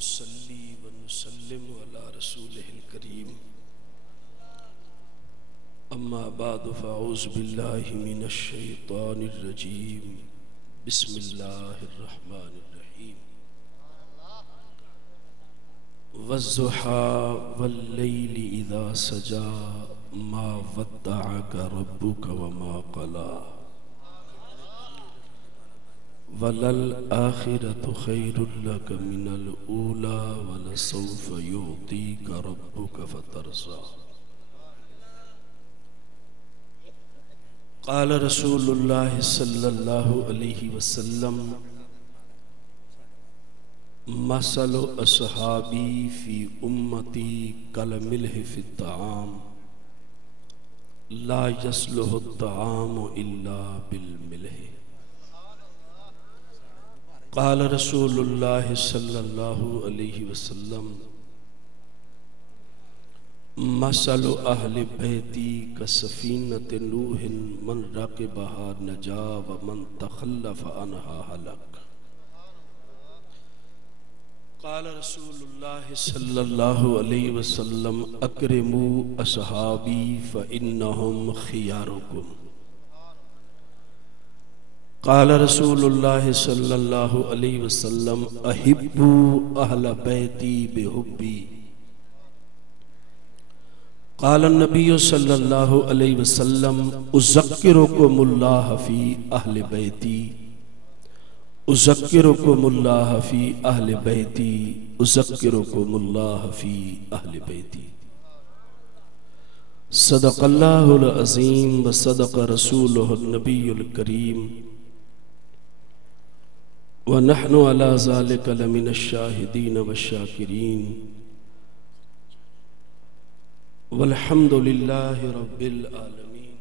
नुसल्ली व नुसल्लिमु अला रसूलिहिल करीम अम्मा बादु फ़अऊज़ु बिल्लाहि मिनश शैतानिर रजीम बिस्मिल्लाहिर रहमानिर रहीम वज़्ज़ुहा वल्लैलि इज़ा सजा मा वद्दअका रब्बुका वमा क़ला वलल आखिरतु खैरुल लक मिनल ऊला वलसौफ युअतीका रब्बुका फतरज़ा। क़ाल रसूलुल्लाह सल्लल्लाहु अलैहि वसल्लम मसलु अस्हाबी फ़ी उम्मती कल मिल्हि फ़ी त्ताआम ला यस्लुहु त्ताआमु इल्ला बिल मिल्हि। क़ाल रसूलुल्लाह सल्लल्लाहु अलैहि वसल्लम मसलु अहलि बैती कसफ़ीनति नूहिन मन रक़िबहा नजा व मन तख़ल्लफ़ अन्हा हलक। क़ाल रसूलुल्लाह सल्लल्लाहु अलैहि वसल्लम अक्रिमू अस्हाबी फ़इन्नहुम ख़ियारुकुम। क़ाल रसूलुल्लाह सल्लल्लाहु अलैहि वसल्लम अहिब्बू अहल बैती बिहुब्बी। क़ाल नबी सल्लल्लाहु अलैहि वसल्लम उज़क्किरुकुमुल्लाह फ़ी अहलि बैती उज़क्किरुकुमुल्लाह फ़ी अहलि बैती उज़क्किरुकुमुल्लाह फ़ी अहलि बैती। सदक़ल्लाहुल अज़ीम व सदक़ रसूलुहुन नबियुल करीम व नहनु अला ज़ालिका लमिनश शाहिदीन व शाकिरीन वल्हम्दुलिल्लाहि रब्बिल आलमीन।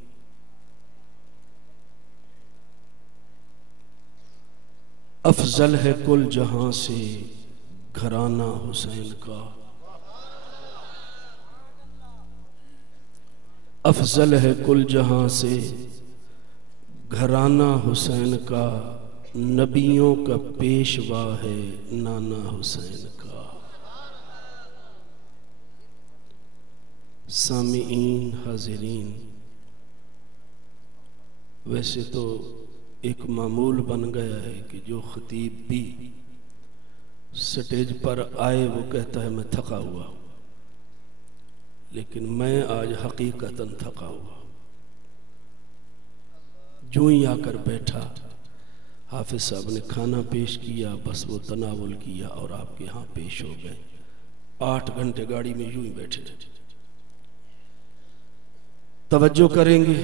अफजल है कुल जहां से घराना हुसैन का, अफजल है कुल जहां से घराना हुसैन का, नबियों का पेशवा है नाना हुसैन का। सामीईन हाज़िरीन, वैसे तो एक मामूल बन गया है कि जो खतीब भी स्टेज पर आए वो कहता है मैं थका हुआ हूँ, लेकिन मैं आज हकीकतन थका हुआ। जो ही आकर बैठा, हाफिज साहब ने खाना पेश किया, बस वो तनावुल किया और आपके यहाँ पेश हो गए। 8 घंटे गाड़ी में यूं ही बैठे रहे। तवज्जो करेंगे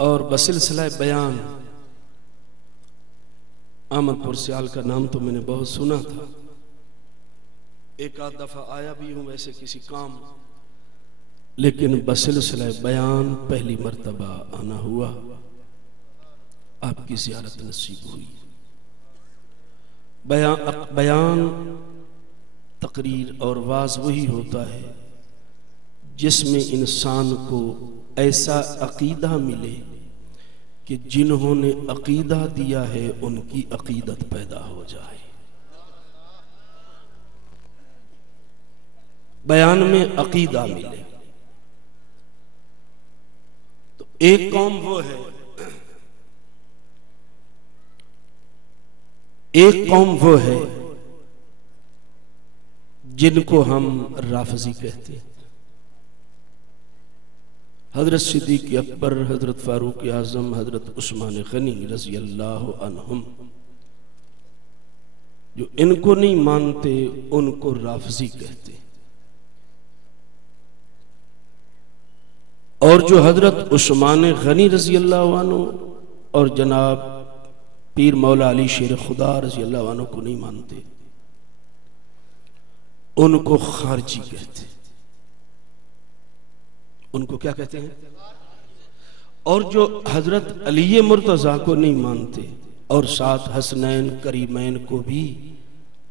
और बसिलसिला बयान अहमदपुर सियाल का नाम तो मैंने बहुत सुना था, एक आध दफा आया भी हूं वैसे किसी काम, लेकिन बसिलसिला बयान पहली मर्तबा आना हुआ। आपकी ज़ियारत नसीब हुई। बयान तकरीर और वाज वही होता है जिसमें इंसान को ऐसा अकीदा मिले कि जिन्होंने अकीदा दिया है उनकी अकीदत पैदा हो जाए। बयान में अकीदा मिले तो एक कौम वो है, एक कौम वो है जिनको हम राफजी कहते हैं। हजरत सिद्दीक़ अकबर, हजरत फारूक आज़म, हजरत उस्मान गनी रज़ी अल्लाहु अन्हुम, जो इनको नहीं मानते उनको राफजी कहते। और जो हजरत उस्मान गनी रज़ी अल्लाहु अन्हु और जनाब पीर मौला अली शेर खुदा रज़ी अल्लाहु अन्हु को नहीं मानते, उनको खारजी कहते। उनको क्या कहते हैं? और जो हजरत अली मुर्तज़ा को नहीं मानते और साथ हसनैन करीमैन को भी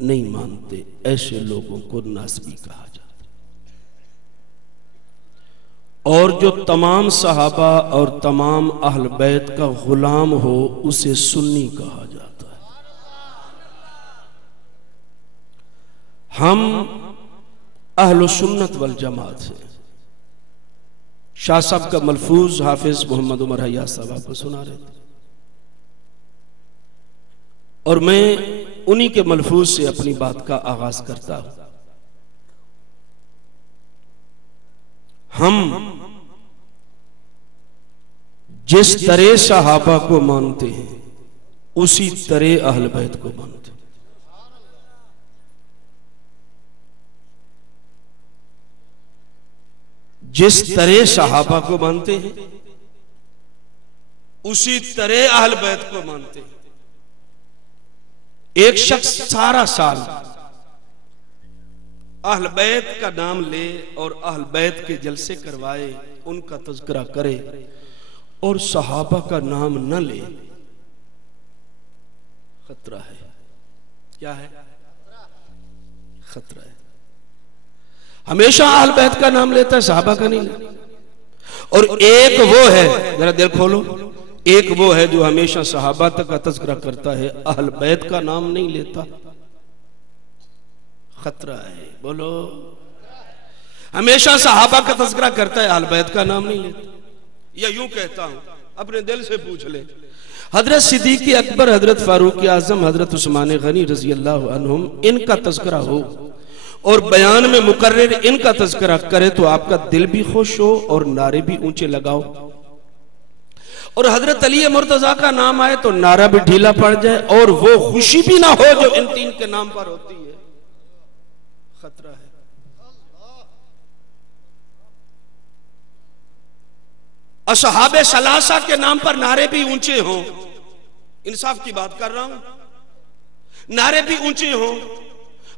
नहीं मानते, ऐसे लोगों को नासबी कहा जाता। और जो तमाम सहाबा और तमाम अहल बैत का गुलाम हो उसे सुन्नी कहा जाता है। हम अहलो सुन्नत वल जमात से। शाह साहब का मलफूज हाफिज मोहम्मद उमर हयात साहब आपको सुना रहे थे और मैं उन्हीं के मलफूज से अपनी बात का आगाज करता हूं। हम जिस तरह सहाबा को मानते हैं उसी तरह अहल बैत को मानते हैं। जिस तरह सहाबा को मानते हैं उसी तरह अहल बैत को मानते हैं। एक शख्स सारा साल अहल बैत का नाम ले और अहल बैत के जलसे करवाए, उनका तज़किरा करे और सहाबा का नाम न ले, खतरा है। क्या है? खतरा है। हमेशा अहल बैत का नाम लेता है, सहाबा का नहीं लेता। और एक वो है, जरा दिल खोलो, एक वो है जो हमेशा सहाबा तक का तज़किरा करता है, अहल बैत का नाम नहीं लेता। खतरा है। बोलो। हमेशा सहाबा का तज़किरा करता है, अहल बैत का नाम नहीं लेता। या यूं कहता हूं, अपने दिल से पूछ ले, हजरत सिद्दीक़ अकबर, हजरत फारूक आज़म, हजरत उस्मान गनी रज़ी अल्लाह अन्हुम, इनका तज़किरा हो और बयान में मुकर्रर इनका तज़किरा करे तो आपका दिल भी खुश हो और नारे भी ऊंचे लगाओ। और हजरत अली मुर्तजा का नाम आए तो नारा भी ढीला पड़ जाए और वो खुशी भी ना हो जो इन तीन के नाम पर होती है। खतरा है। असहाबे सलासा के नाम पर नारे भी ऊंचे हों, इंसाफ की बात कर रहा हूं, नारे भी ऊंचे हों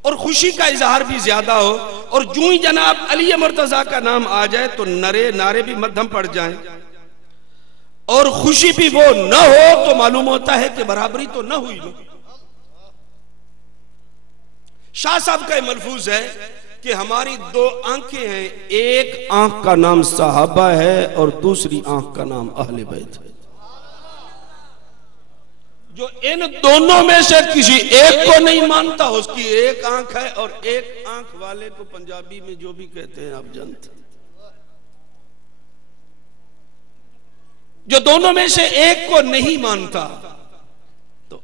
और खुशी का इजहार भी ज्यादा हो, और जूं ही जनाब अली मुर्तजा का नाम आ जाए तो नारे भी मध्यम पड़ जाएं और खुशी भी वो न हो तो मालूम होता है कि बराबरी तो न हुई। शाह साहब का मलफूज है कि हमारी दो आंखें हैं, एक आंख का नाम सहाबा है और दूसरी आंख का नाम अहले बैत है। जो इन दोनों में से किसी एक को नहीं मानता उसकी एक आंख है, और एक आंख वाले को पंजाबी में जो भी कहते हैं आप जानते हैं। जो दोनों में से एक को नहीं मानता, तो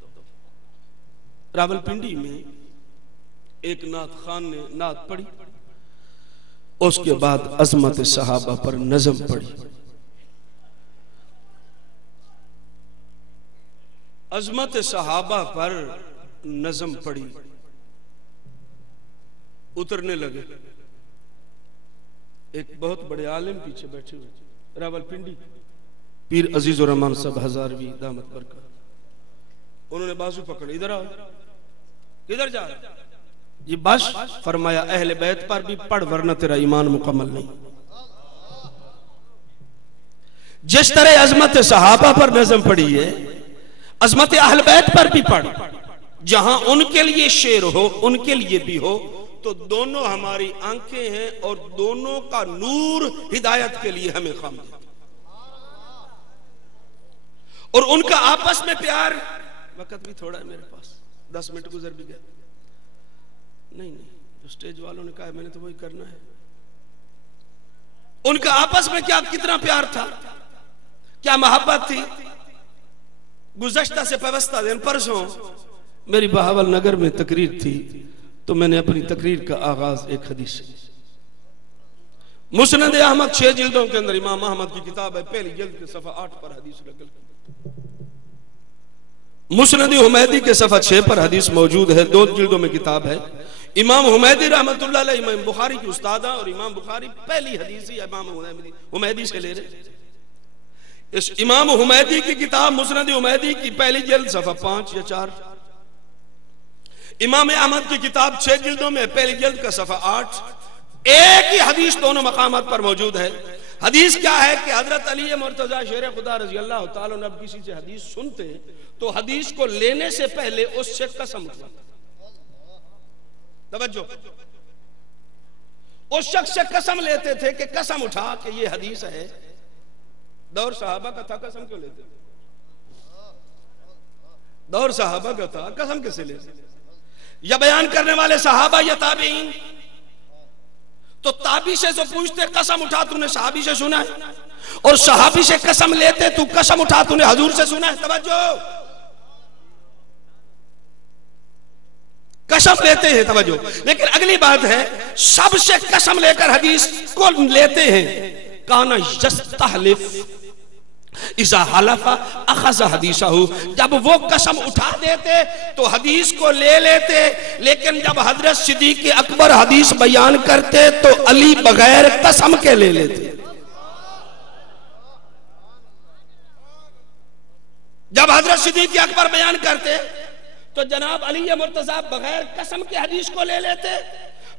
रावलपिंडी में एक नात खान ने नात पढ़ी, उसके बाद अजमत सहाबा पर नज़म पढ़ी। अजमत सहाबा पर नज़म पढ़ी, उतरने लगे। एक बहुत बड़े आलिम पीछे बैठे हुए, रावलपिंडी पीर अजीज उर रहमान साहब हजारवी दामत बरकत, उन्होंने बाजू पकड़े, इधर आओ, किधर जा रहे? ये बस फरमाया अहले बैत पर भी पढ़ वरना तेरा ईमान मुकम्मल नहीं। जिस तरह अजमत सहाबा पर नज़म पड़ी है, अजमत अहल बैत पर भी पढ़। जहां उनके लिए शेर हो, उनके लिए भी हो, तो दोनों हमारी आंखें हैं और दोनों का नूर हिदायत के लिए हमें काम देता। और उनका आपस में प्यार, वक्त भी थोड़ा है मेरे पास, 10 मिनट गुजर भी गया। नहीं, जो स्टेज वालों ने कहा मैंने तो वही करना है। उनका आपस में क्या कितना प्यार था, क्या मोहब्बत थी। गुज़श्ता से पैवस्ता दिन परसों मेरी बहावल नगर में तकरीर थी, तो मैंने अपनी तकरीर का आगाज एक हदीस से। मुस्नद अहमद 6 जिल्दों के अंदर इमाम अहमद की किताब है, पहली जिल्द के सफ़ा 8 पर हदीस लगल। मुस्नद हुमैदी के सफ़ा 6 पर हदीस मौजूद है, 2 जिल्दों में किताब है। इमाम हुमैदी रहमतुल्लाह अलैह इमाम बुखारी की उस्ताद, और इमाम बुखारी पहली हदीस ही इमाम हुमैदी से ले रहे। इस इमाम हुमैदी की किताब मुस्नद हुमैदी की पहली जिल्द सफ़ा 5 या 4, इमाम अहमद की किताब 6 जिल्दों में पहली जिल्द का सफ़ा 8, एक ही हदीस दोनों मकामात पर मौजूद है। हदीस क्या है कि हजरत अली मुर्तजा शेर खुदा रज़ी अल्लाह ताला अन्हु किसी से हदीस सुनते तो हदीस को लेने से पहले उससे कसम उठाते। तवज्जो, उस शख्स से कसम लेते थे कि कसम उठा कि ये हदीस है। दौर सहाबा का था, कसम क्यों लेते? दौर सहाबा का था, कसम कैसे लेते? या बयान करने वाले सहाबा या ताबीन। तो ताबी से जो पूछते कसम उठा तूने सहाबी से सुना है, और सहाबी से कसम लेते तू कसम उठा तूने हजूर से सुना है। तवज्जो, कसम लेते हैं, तवज्जो। लेकिन अगली बात है, सबसे कसम लेकर हदीस को लेते हैं। काना यस्तहलिफ इज़ा हलफा अखज़ हदीसहु, जब वो कसम उठा देते तो हदीस को ले लेते। लेकिन जब हजरत सिद्दीक़ अकबर हदीस बयान करते तो अली बगैर कसम के ले लेते। जब हजरत सिद्दीक़ अकबर बयान करते तो जनाब अली मुर्तज़ा बगैर कसम के हदीस को ले लेते।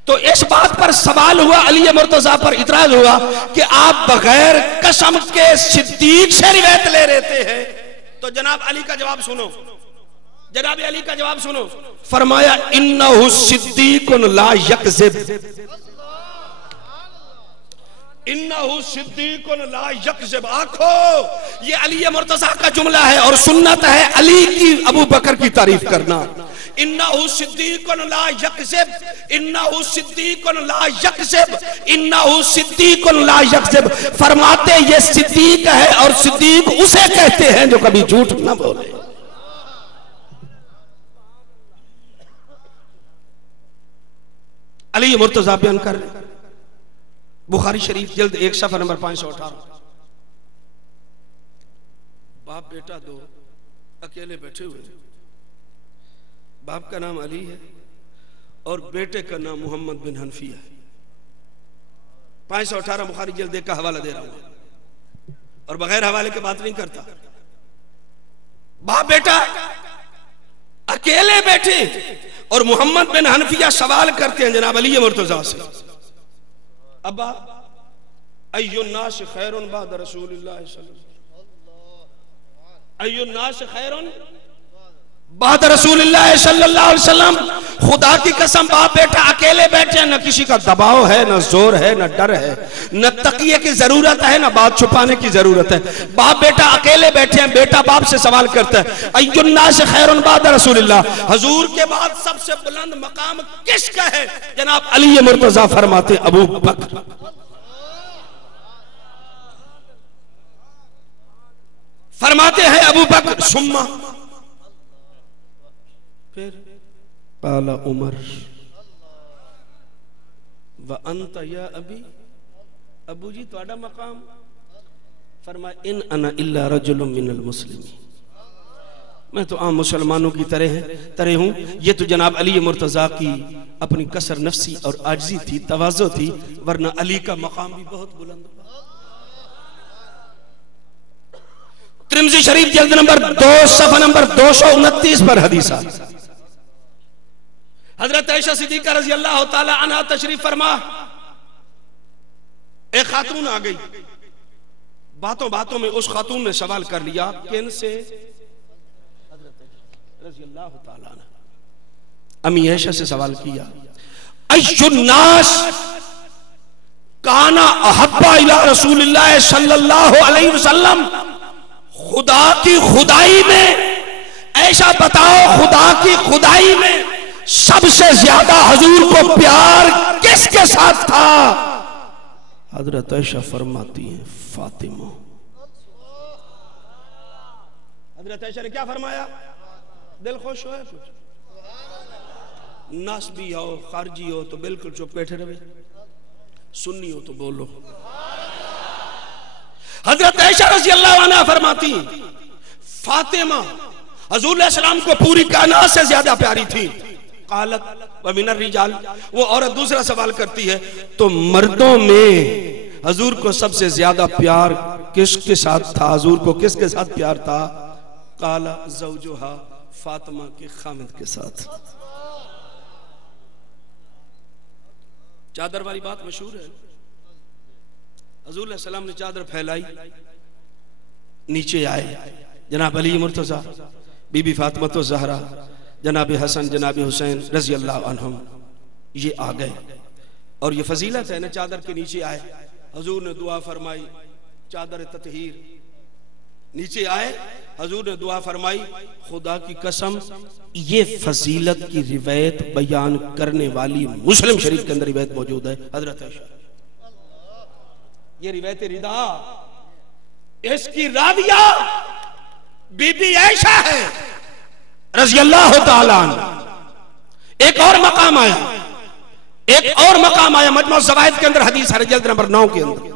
तो इस बात पर सवाल हुआ, अली मुर्तज़ा पर इतराज हुआ कि आप बगैर कसम के सिद्दीक से रिवायत ले लेते हैं। तो जनाब अली का जवाब सुनो, जनाब अली का जवाब सुनो। फरमाया इन्नहु सिद्दीकुन ला यकज़िब, इन्नहु सिद्दीकुन ला यकज़िब। आखो, ये अली मुर्तज़ा का जुमला है और सुन्नत है अली की अबू बकर की तारीफ करना। इन्नहु सिद्दीकुन ला यकज़िब, इन्नहु सिद्दीकुन ला यकज़िब, इन्नहु सिद्दीकुन ला यकज़िब। फरमाते ये सिद्दीक है और सिद्दीक उसे कहते हैं जो कभी झूठ ना बोले। अली मुर्तज़ा बयान कर रहे, बुखारी शरीफ जल्द 1 सफ़ा नंबर 518। बाप बेटा दो अकेले बैठे हुए, बाप का नाम अली है और बेटे का नाम मोहम्मद बिन हनफिया है। 518 बुखारी जल्द 1 का हवाला दे रहा हूं और बगैर हवाले के बात नहीं करता। बाप बेटा अकेले बैठे और मोहम्मद बिन हनफिया सवाल करते हैं जनाब अली मुर्तज़ा से, अब्बा अय्युन नास खैरुन बाद रसूलिल्लाह अय्युन नास खैरुन बाद रसूलिल्लाह सल्लल्लाहु अलैहि वसल्लम। खुदा की कसम बाप बेटा अकेले बैठे हैं, न किसी का दबाव है, न जोर है, न डर है, न तकिए की जरूरत है, न बात छुपाने की जरूरत है। बाप बेटा अकेले बैठे हैं। बेटा बाप से सवाल करता है अय्युन नास खैरुन बाद रसूलिल्लाह, हुजूर के बाद सबसे बुलंद मकाम किसका है? जनाब अली मुर्तज़ा फरमाते अबू बकर। फरमाते हैं अबू बकर, सुम्मा, फिर काला उमर व अंत या अबी, अबू जी तुम्हारा मकाम? फरमाया इन अना इल्ला रजुलुम मिनल मुस्लिमीन, मैं तो आम मुसलमानों की तरह हूं। ये तो जनाब अली मुर्तज़ा की अपनी कसर नफ्सी और आजिज़ी थी, तवाज़ो थी, वरना अली का मकाम भी बहुत बुलंद। तिरमिज़ी शरीफ जल्द नंबर 2 सफ़ा नंबर 229 पर हदीस है। हजरत आयशा सिद्दीक़ा रज़ी अल्लाह ताला अन्हा तशरीफ फरमा, एक खातून आ गई। बातों बातों में उस खातून ने सवाल कर लिया, किन से? हजरत रज़ी अल्लाह ताला अन्हा अम्मी आयशा से सवाल किया, अय्युन नास काना अहब्बा इला रसूलिल्लाह सल्लल्लाहु अलैहि वसल्लम, खुदा की खुदाई में ऐसा बताओ, खुदा की खुदाई में सबसे ज्यादा हुजूर को प्यार किसके साथ था? हजरत आयशा फरमाती हैं फातिमा। हजरत आयशा ने क्या फरमाया? दिल खुश हो, कुछ नासबी हो, खारजी हो तो बिल्कुल चुप बैठे रहे, सुन्नी हो तो बोलो। हजरत आयशा रज़ी अल्लाह अन्हा फरमाती फातिमा हुजूर अलैहिस्सलाम को पूरी कायनात से ज्यादा प्यारी थी। कालत व मिनर रिजाल, वो औरत दूसरा सवाल करती है, तो मर्दों में हुजूर को सबसे ज्यादा प्यार किसके साथ था? हुजूर को किसके साथ प्यार था? काला ज़ौजुहा, फातिमा के खामिद के साथ। चादर वाली बात मशहूर है। हुजूर अलैहि सलाम ने चादर फैलाई, नीचे आए जनाब अली मुर्तज़ा, बीबी फातिमा तो ज़हरा, जनाब हसन, जनाब हुसैन रज़ी अल्लाह अन्हुम, ये आ गए। और ये फजीलत है ना, चादर के नीचे आए, हुजूर ने दुआ फरमाई, चादर ततहीर, नीचे आए हजूर ने दुआ फरमाई, खुदा की कसम ये फजीलत की रिवायत बयान करने वाली मुस्लिम शरीफ के अंदर रिवायत मौजूद है। हजरत आयशा, ये रिवायत रिदा, इसकी राविया बीबी आयशा है रज़ी अल्लाह ताला अन्हा। एक और मकाम आया, एक और मकाम आया मजमू ज़वाइद के अंदर, हदीस है जल्द नंबर 9 के अंदर।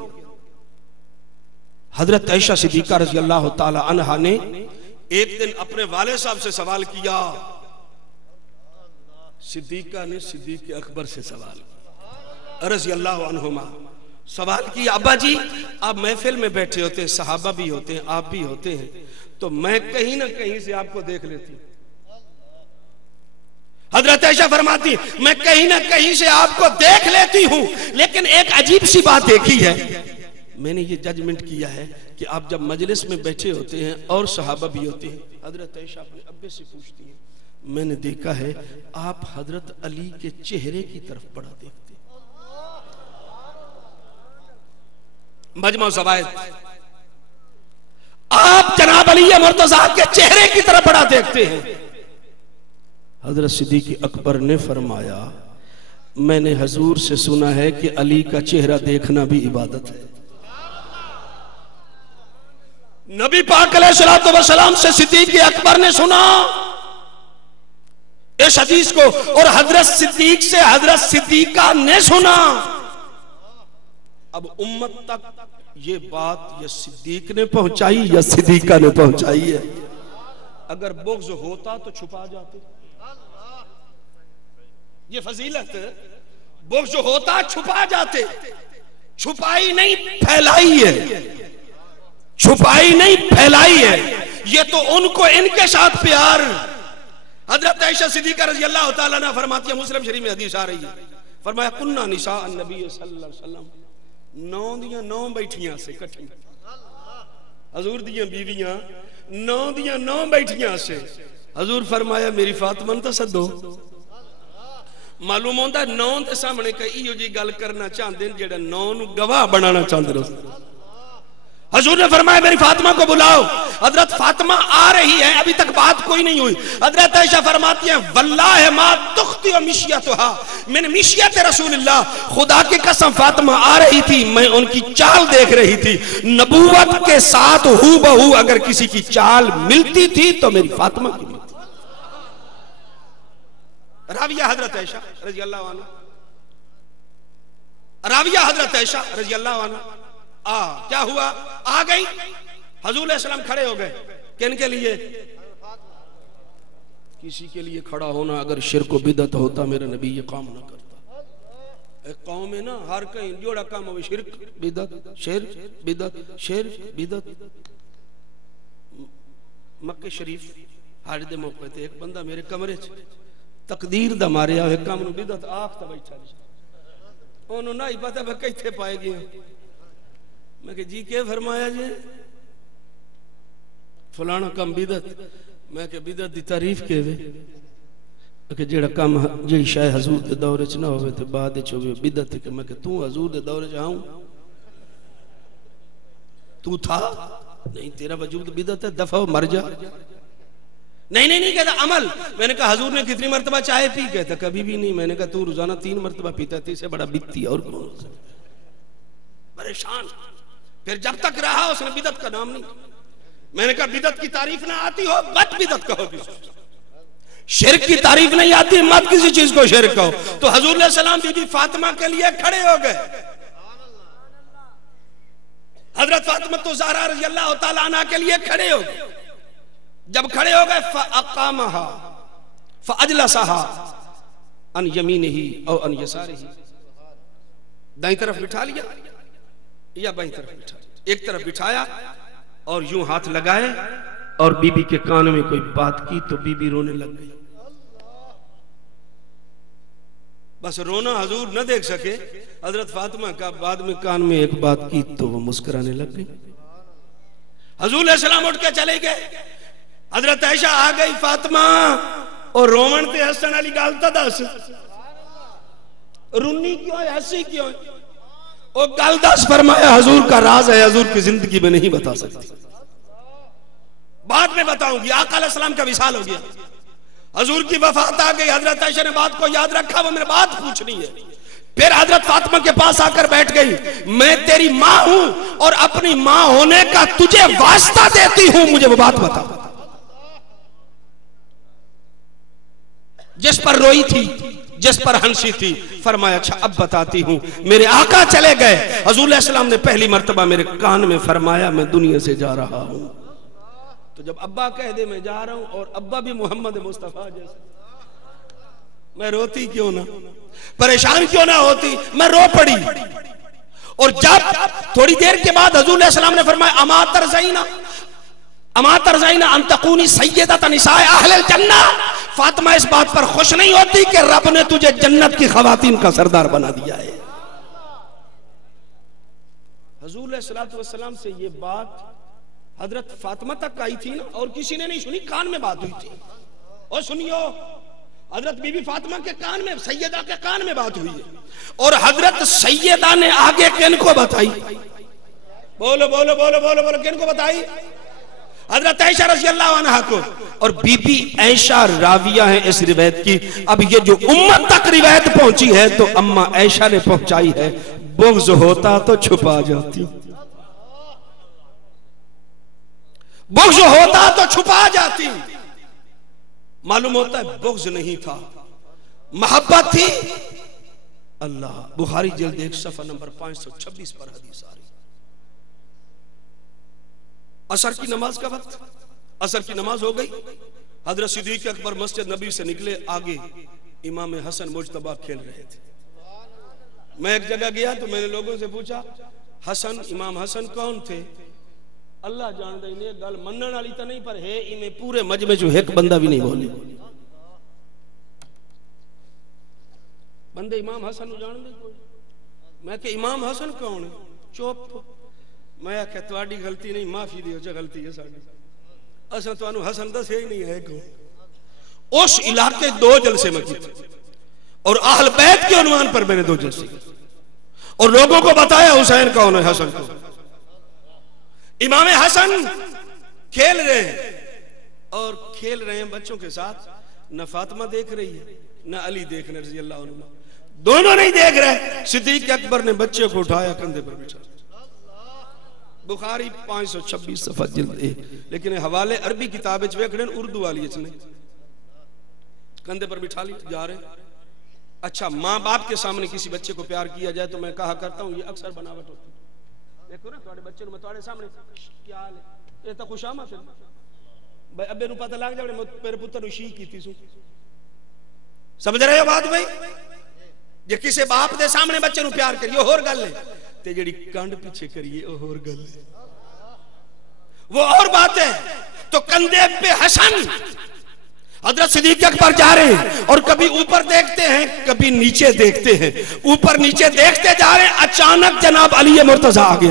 हजरत आयशा सिद्दीका रज़ी अल्लाह ताला अन्हा ने एक दिन अपने वाले साहब से सवाल किया। सिद्दीका ने सिद्दीक अकबर से सवाल किया रज़ी अल्लाह अन्हुमा, सवाल किया, अब्बा जी आप महफिल में बैठे होते हैं, सहाबा भी होते हैं, आप भी होते हैं, तो मैं कहीं ना कहीं से आपको देख लेती हूं। हजरत आयशा फरमाती, मैं कहीं ना कहीं से आपको देख लेती हूं, लेकिन एक अजीब सी बात देखी है, मैंने ये जजमेंट किया है कि आप जब मजलिस में बैठे होते हैं और सहाबा भी होते हैं, हजरत आयशा अपने अब्बे से पूछती है, मैंने देखा है आप हजरत अली के चेहरे की तरफ बड़ा देखते हैं। मजमू ज़वाइद, आप जनाब अली मुर्तज़ा के चेहरे की तरफ बड़ा देखते हैं। हजरत सिद्दीक़ अकबर ने फरमाया, मैंने हजूर से सुना है कि अली का चेहरा देखना भी इबादत है। नबी पाक अलैहिस्सलातु वस्सलाम से सिद्दीक़ अकबर ने सुना इस हदीस को, और हजरत सिद्दीक़ से हजरत सिद्दीक़ा ने सुना। अब उम्मत तक ये बात या सिद्दीक़ ने पहुंचाई या सिद्दीक़ा ने पहुंचाई है। अगर बुग़्ज़ होता तो छुपा जाते, ये फजीलत, बुग़्ज़ होता छुपा जाते, छुपाई नहीं फैलाई है, छुपाई नहीं फैलाई है। ये तो उनको इनके साथ प्यार। हजरत आयशा सिद्दीक़ा रज़ी अल्लाह ताला अन्हा फरमाती है, मुस्लिम शरीफ में हदीस आ रही है, फरमाया कुन्ना निसा नबी सल्लल्लाहु अलैहि वसल्लम, 9 दियां 9 बैठियां से इकट्ठी, हजूर दियां बीवियां 9 दियां 9 बैठियां से। हजूर फरमाया मेरी फातिमा तो सदो। मालूम होता 9 के सामने कई इहो जी गल करना चाहते हैं जेड़ा 9 नूं गवाह बनाना चाहते रहो। हजूर ने फरमाया मेरी फातिमा को बुलाओ। हजरत फातिमा आ रही है, अभी तक बात कोई नहीं हुई। हजरत आयशा फरमाती हैं, वल्लाहि मा तुख्ती मिशियतुहा मिन मिशियत रसूलिल्लाह, खुदा की कसम फातिमा आ रही थी, मैं उनकी चाल देख रही थी। नबूवत के साथ हूबहू अगर किसी की चाल मिलती थी तो मेरी फातिमा की मिलती। राविया हजरत आयशा रज़ी अल्लाह अन्हा, राविया हजरत आयशा रज़ी अल्लाह अन्हा। क्या हुआ? आ गई, हजूर सलाम खड़े हो गए। किन के लिए? किसी के लिए खड़ा होना अगर शिर्क बिदअत होता मेरा नबी ये काम ना करता। एक कौम में ना हर कहीं जोड़ा काम हो, शिर्क बिदअत, शिर्क बिदअत, शिर्क बिदअत। मक्के शरीफ हाज दे मौके ते एक बंदा मेरे कमरे च तकदीर दा मारिया एक काम नूं बिदअत आखता बैठा, ओनू ना ही पता मैं किथे पाए गया। मैं कि जी के फरमाया जी? फलाना कम बिदअत। मैं कि बिदअत दी तारीफ के वे कि जेड़ा काम जी शायद हजूर दे दौरे च ना होवे ते बाद विच होवे बिदअत। कि मैं कि तू हजूर दे दौरे च आऊं? तू था नहीं, तेरा वजूद बिदअत है, दफा मर जा। नहीं नहीं नहीं कहता अमल। मैंने कहा हजूर ने कितनी मरतबा चाय पी? कहता कभी भी नहीं। मैंने कहा तू रोजाना 3 मरतबा पीता, तीसरे बड़ा बित्ती और कौन? परेशान। फिर जब तक रहा उसने बिदअत का नाम नहीं। मैंने कहा बिदअत की तारीफ ना आती हो मत बिदअत कहो, शिर्क की तारीफ नहीं आती मत किसी चीज को शिर्क कहो। तो हजूर सलाम बीबी फातिमा के लिए खड़े हो गए। हजरत फातिमा तो ज़हरा रज़ी अल्लाह ताला अन्हा के लिए खड़े हो गए। जब खड़े हो गए फ़अक़ामहा फ़अजलसहा अन यमीनिही और अन यसारिही, दाईं तरफ बिठा लिया या बाईं तरफ बिठा, एक तरफ बिठाया और यूं हाथ लगाए और बीबी के कान में कोई बात की तो बीबी रोने लग गई। बस रोना हजूर न देख सके, हजरत फातिमा का बाद में कान में एक बात की तो वो मुस्कुराने लग गई। हजूर सलाम उठ के चले गए। हजरत आयशा आ गई, फातिमा और रोमन ते हसन वाली गल तो दस, रुन्नी क्यों है, हंसी क्यों है? वो गल दस। फरमाया हजूर का राज है, हजूर की जिंदगी में नहीं बता सकती। बाद में बताऊंगी। आका अलैहिस्सलाम का विसाल हो गया, हजूर की वफात आ गई। हजरत आयशा ने बात को याद रखा, वो मेरे बात पूछनी है। फिर हजरत फातिमा के पास आकर बैठ गई, मैं तेरी मां हूं और अपनी मां होने का तुझे वास्ता देती हूं, मुझे वो बात बता। जिस पर रोई थी, जिस पर हंसी थी, फरमाया अच्छा अब बताती हूं। मेरे आका चले गए, हजूर अलैहि सलाम ने पहली मर्तबा मेरे कान में फरमाया मैं दुनिया से जा रहा हूं। तो जब अब्बा कह दे मैं जा रहा हूं और अब्बा भी मोहम्मद मुस्तफा जैसे, मैं रोती क्यों ना, परेशान क्यों ना होती, मैं रो पड़ी। और जब थोड़ी देर के बाद हजूर अलैहि सलाम ने फरमाया अमा तरज़ाइना अन तकूनी सय्यदत निसाए अहलिल जन्नह, फातिमा इस बात पर खुश नहीं होती कि रब ने तुझे जन्नत की खवातीन का सरदार बना दिया है। हजूर अलैहिस्सलातु वस्सलाम से ये बात हजरत फातिमा तक आई थी ना, और किसी ने नहीं सुनी, कान में बात हुई थी। और सुनियो, हजरत बीबी फातिमा के कान में, सैयदा के कान में बात हुई है। और हजरत सैयदा ने आगे किनको बताई? बोलो बोलो बोलो बोलो बोलो, किनको बताई? हजरत आयशा रज़ी अल्लाह अन्हा को। और बीबी आयशा राविया है इस रिवायत की। अब ये जो उम्मत तक रिवायत पहुंची है तो अम्मा आयशा ने पहुंचाई है। बुग़्ज़ होता तो छुपा जाती, बुग़्ज़ होता तो छुपा जाती। मालूम होता है बुग़्ज़ नहीं था, मोहब्बत थी। अल्लाह, बुखारी जिल्द 1 सफ़ा नंबर 526 पर हदीस आ रही। असर की नमाज का वक्त, असर की नमाज हो गई। हजरत सिद्दीक़ अकबर मस्जिद नबी से निकले, आगे इमाम हसन मुज्तबा खेल रहे थे। मैं एक जगह गया तो मैंने लोगों से पूछा हसन, इमाम हसन कौन थे? अल्लाह जान दे, गल मनन वाली तो नहीं, पर है इमें पूरे मजमे जो एक बंदा भी नहीं बोले। बंदे इमाम हसन जान दे कोई? मैं कि इमाम हसन कौन है? चुप। मैं आख्या तुहाडी गलती नहीं, माफी दियो जो गलती है साडी, असां तुहानू हसन दस ही नहीं है को। उस इलाके 2 जलसे में कीते और अहल बैत के उन्वान पर मैंने 2 जलसे और लोगों को बताया हुसैन कौन है, हसन कौन। इमाम हसन खेल रहे हैं और खेल रहे हैं बच्चों के साथ। न फातिमा देख रही है न अली देख रहे रज़ी अल्लाह अन्हु, दोनों नहीं देख रहे। सिद्दीक़ अकबर ने बच्चे को उठाया, कंधे पर बिठा। बुखारी 526 सफ़ा जिल्द 1, लेकिन हवाले अरबी किताब वेखने उर्दू वाली नहीं। कंधे पर बिठा ली, जा रहे। अच्छा, माँ बाप के सामने किसी बच्चे को प्यार किया जाए तो मैं कहा करता हूँ ये अक्सर बनावट होती है। देखो ना तुम्हारे बच्चे मैं तुम्हारे सामने क्या हाल है, ये तो खुशामद है भाई। अबे नू पता लग जाए मेरे पुत्र शी की सू, समझ रहे हो बात भाई? जे किसी बाप दे सामने बच्चे नू प्यार करिए होर गल है, ते जेड़ी कंड पीछे करिए ओ होर गल है, वो और बात है। तो कंधे पे हसन, हजरत सिद्दीक़ अकबर जा रहे हैं और कभी ऊपर देखते हैं कभी नीचे देखते हैं, ऊपर नीचे देखते जा रहे हैं। अचानक जनाब अली मुर्तजा आगे।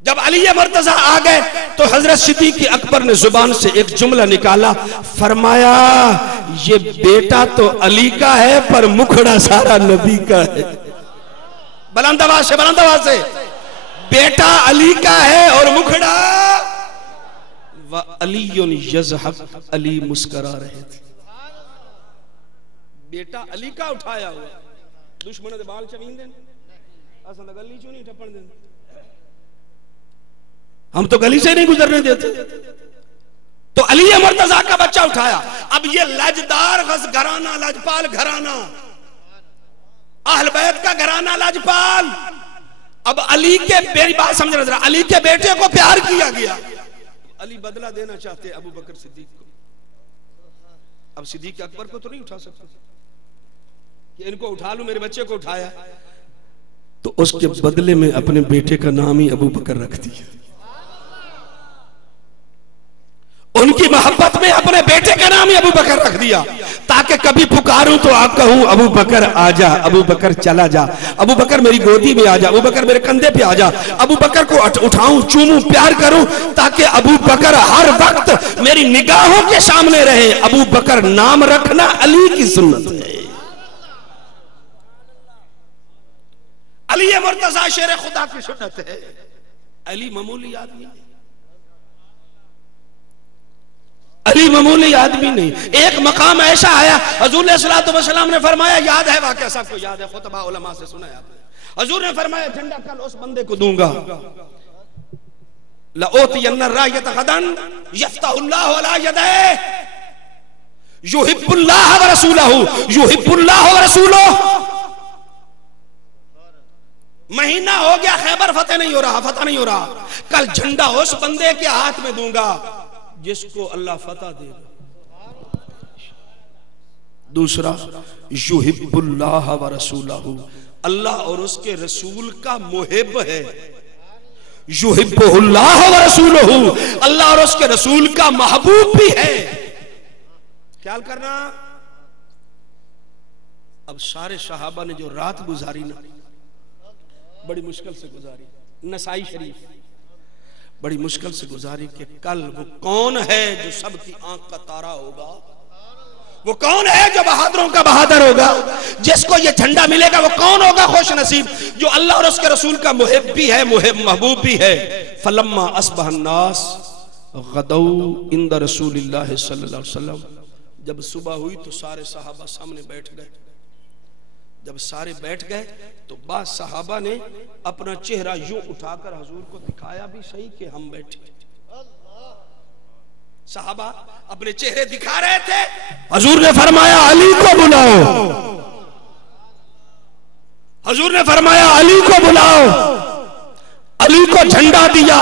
जब अली मुर्तजा आ गए तो हजरत सिद्दीक़ अकबर ने जुबान से एक जुमला निकाला, फरमाया ये बेटा तो अली का है पर मुखड़ा सारा नबी का है। बुलंद आवाज से, बेटा अली का है और मुखड़ा अली यज़हक, अली मुस्करा रहे थे। बेटा अली का उठाया हुआ, दुश्मन दे बाल चवीन देन, असां तो गली चों नहीं टपण देंगे, हम तो गली से नहीं गुजरने देते। तो अली मुर्तजा का बच्चा उठाया। अब ये लजदार घराना, लजपाल घराना, अहल बैत का घराना लजपाल। अब अली के, मेरी बात समझना जरा, अली के बेटे को प्यार किया गया, अली बदला देना चाहते अबू बकर सिद्दीक को। अब सिद्दीक अकबर को तो नहीं उठा सकता कि इनको उठा लूं, मेरे बच्चे को उठाया तो उसके बदले में अपने बेटे का नाम ही अबू बकर रख दिया। उनकी मोहब्बत में अपने बेटे का नाम ही अबू बकर रख दिया, ताकि कभी पुकारूं तो आप कहूं अबू बकर आजा, अबू बकर चला जा, अबू बकर मेरी गोदी में आजा, अबू बकर मेरे कंधे पे आजा, अबू बकर को उठाऊं, चूमूं, प्यार करूं, ताकि अबू बकर हर वक्त मेरी निगाहों के सामने रहे। अबू बकर नाम रखना अली की सुन्नत है। अली मुर्तजा शेर खुदा की सुन्नत है। अली मामूली आदमी, अली मामूली आदमी नहीं। एक मकाम ऐसा आया, हुजूर सल्लल्लाहु अलैहि वसल्लम ने फरमाया, याद है वाकया, सबको याद है, खुतबा उलमा से सुना है आपने। हुजूर ने फरमाया झंडा कल उस बंदे को दूंगा, लओतियन्ना रायत गदन यफ्तहुल्लाहु अला यदैहि युहिब्बुल्लाह व रसूलहु युहिब्बुल्लाह व रसूलुहु। महीना हो गया खैबर फतेह नहीं हो रहा, फतह नहीं हो रहा, कल झंडा उस बंदे के हाथ में दूंगा जिसको अल्लाह फतह देगा। दूसरा, युहिब्बुल्लाह व रसूलहु, अल्लाह और उसके रसूल का मुहिब है। युहिब्बुल्लाह व रसूलहु, अल्लाह और उसके रसूल का महबूब भी है। ख्याल करना, अब सारे सहाबा ने जो रात गुजारी ना, बड़ी मुश्किल से गुजारी, नसाई शरीफ बड़ी मुश्किल से गुजारी कि कल वो कौन है जो सबकी आंख का तारा होगा, वो कौन है जो बहादुरों का बहादुर होगा, जिसको ये झंडा मिलेगा, वो कौन होगा खुश नसीब, जो अल्लाह और उसके रसूल का मुहिब भी है, महबूब भी है। फलम्मा अस्बहन नास गदौ इंद रसूलिल्लाह सल्लल्लाहु अलैहि वसल्लम, जब सुबह हुई तो सारे सहाबा सामने बैठ गए। जब सारे बैठ गए तो बाद सहाबा ने अपना चेहरा यूं उठाकर हुजूर को दिखाया भी सही कि हम बैठे। सहाबा अपने चेहरे दिखा रहे थे, हुजूर ने फरमाया अली को बुलाओ, हुजूर ने फरमाया अली को बुलाओ, अली को झंडा दिया।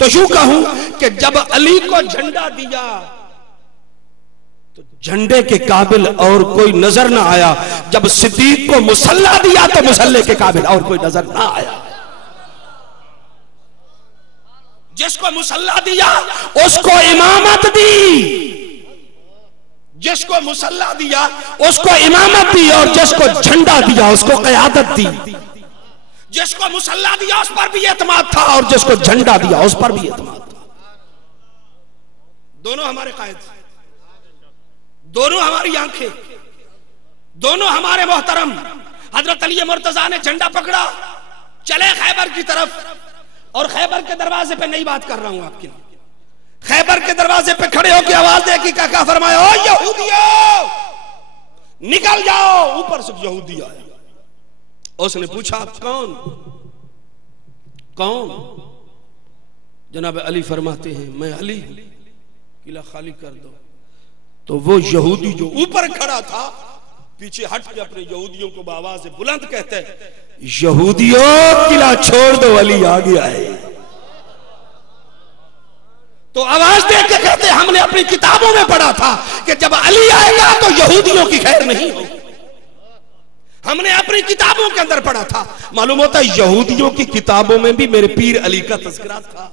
तो यूं कहूं कि जब अली को झंडा दिया तो झंडे के काबिल और कोई नजर ना आया, जब सिद्दीक को मुसल्ला दिया तो मुसल्ले के काबिल और कोई नजर ना आया। जिसको मुसल्ला दिया उसको इमामत दी, जिसको मुसल्ला दिया उसको इमामत दी, और जिसको झंडा दिया उसको क़यादत दी। जिसको मुसल्ला दिया उस पर भी एतमाद था, और जिसको झंडा दिया उस पर भी एतमाद था। दोनों हमारे कायद, दोनों हमारी आंखें, दोनों हमारे मोहतरम। हजरत अली मुर्तजा ने झंडा पकड़ा, चले खैबर की तरफ, और खैबर के दरवाजे पे नई बात कर रहा हूं आपके लिए, खैबर के दरवाजे पे खड़े होकर आवाज दे कि क्या फरमाया, ओ यहूदियों निकल जाओ। ऊपर से यहूदी आया, उसने पूछा कौन कौन? जनाब अली फरमाते हैं मैं अली, किला खाली कर दो। तो वो यहूदी जो ऊपर खड़ा था पीछे हट के अपने यहूदियों को आवाज से बुलंद कहते हैं, यहूदियों किला छोड़ दो, अली आ गया है। तो आवाज दे के कहते हमने अपनी किताबों में पढ़ा था कि जब अली आएगा तो यहूदियों की खैर नहीं होगी। हमने अपनी किताबों के अंदर पढ़ा था, मालूम होता है यहूदियों की किताबों में भी मेरे पीर अली का तज़किरा था।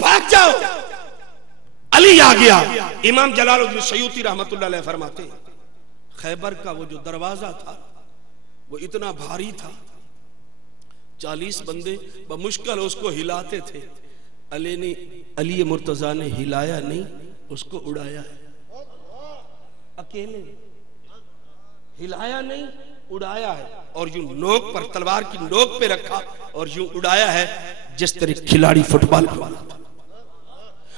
भाग जाओ, अली आ गया। इमाम जलालुद्दीन सयूती रहमतुल्लाह अलैह फरमाते खैबर का वो जो दरवाजा था वो इतना भारी था, 40 बंदे बमुश्किल उसको हिलाते थे। अली मुर्तजा ने हिलाया नहीं, उसको उड़ाया है। अकेले हिलाया नहीं, उड़ाया है, और यूं नोक पर, तलवार की नोक पे रखा और यूं उड़ाया है जिस तरह खिलाड़ी फुटबॉल खेलता था।